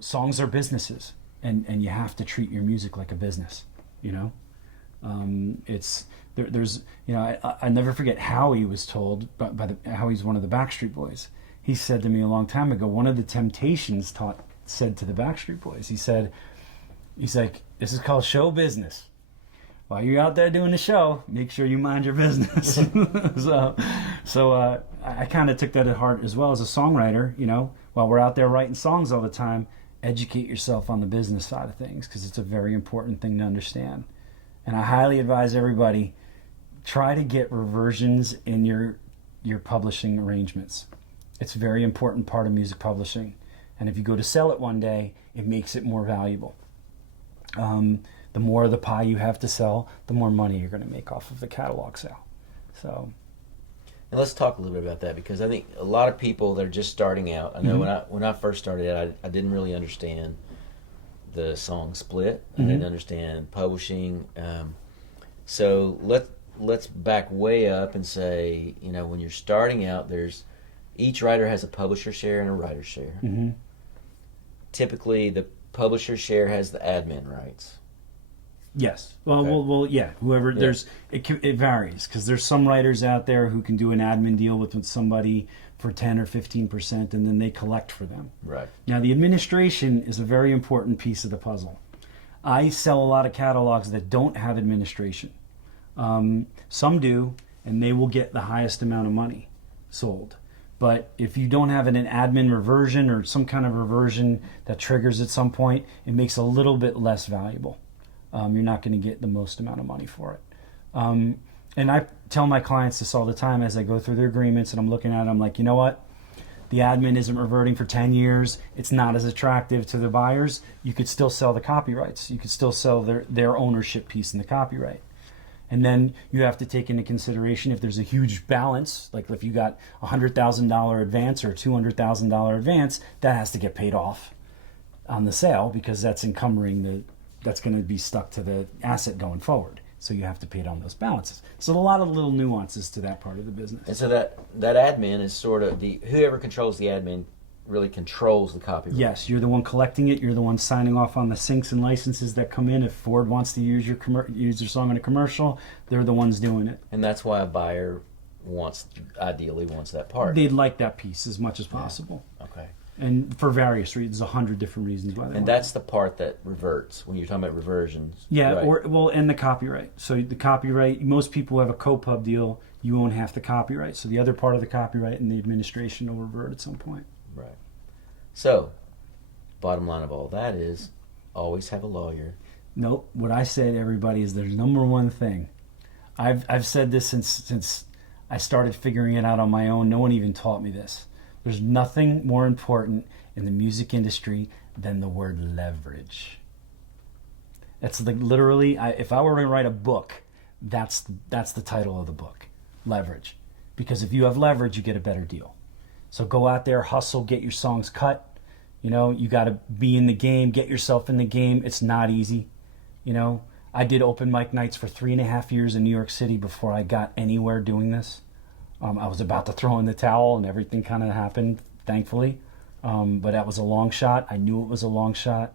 songs are businesses, and you have to treat your music like a business. It's there's I never forget Howie was told Howie's one of the Backstreet Boys. He said to me a long time ago, one of the Temptations said to the Backstreet Boys, he's like, this is called show business. While you're out there doing the show, make sure you mind your business. So I kind of took that at heart as well as a songwriter. While we're out there writing songs all the time, educate yourself on the business side of things, because it's a very important thing to understand. And I highly advise everybody, try to get reversions in your publishing arrangements. It's a very important part of music publishing. And if you go to sell it one day, it makes it more valuable. The more of the pie you have to sell, the more money you're going to make off of the catalog sale. So, and let's talk a little bit about that, because I think a lot of people that are just starting out. I know when I first started out, I didn't really understand the song split. I didn't understand publishing. So let's back way up and say, when you're starting out, each writer has a publisher share and a writer share. Typically, the publisher share has the admin rights. Yes. Well, Okay. well, yeah. Whoever it varies, because there's some writers out there who can do an admin deal with somebody for 10 or 15%, and then they collect for them. Right. Now, the administration is a very important piece of the puzzle. I sell a lot of catalogs that don't have administration. Some do, and they will get the highest amount of money sold. But if you don't have an admin reversion or some kind of reversion that triggers at some point, it makes it a little bit less valuable. You're not going to get the most amount of money for it. And I tell my clients this all the time as I go through their agreements and I'm looking at it. I'm like, you know what? The admin isn't reverting for 10 years. It's not as attractive to the buyers. You could still sell the copyrights. You could still sell their ownership piece in the copyright. And then you have to take into consideration if there's a huge balance, like if you got a $100,000 advance or a $200,000 advance, that has to get paid off on the sale, because that's that's going to be stuck to the asset going forward. So you have to pay down those balances. So a lot of little nuances to that part of the business. And so that admin is sort of whoever controls the admin really controls the copyright. Yes, you're the one collecting it. You're the one signing off on the syncs and licenses that come in. If Ford wants to use your song in a commercial, they're the ones doing it. And that's why a buyer ideally wants that part. They'd like that piece as much as possible. Yeah. Okay. And for various reasons, 100 different reasons why they want And that's the part that reverts when you're talking about reversions. Yeah, right. And the copyright. So the copyright, most people have a co-pub deal. You own half the copyright. So the other part of the copyright and the administration will revert at some point. Right. So, bottom line of all that is always have a lawyer. Nope. What I say to everybody is there's number one thing. I've said this since I started figuring it out on my own. No one even taught me this. There's nothing more important in the music industry than the word leverage. That's like literally, if I were to write a book, that's the title of the book, leverage. Because if you have leverage, you get a better deal. So go out there, hustle, get your songs cut. You got to be in the game, get yourself in the game. It's not easy. I did open mic nights for 3.5 years in New York City before I got anywhere doing this. I was about to throw in the towel and everything kind of happened, thankfully. But that was a long shot. I knew it was a long shot.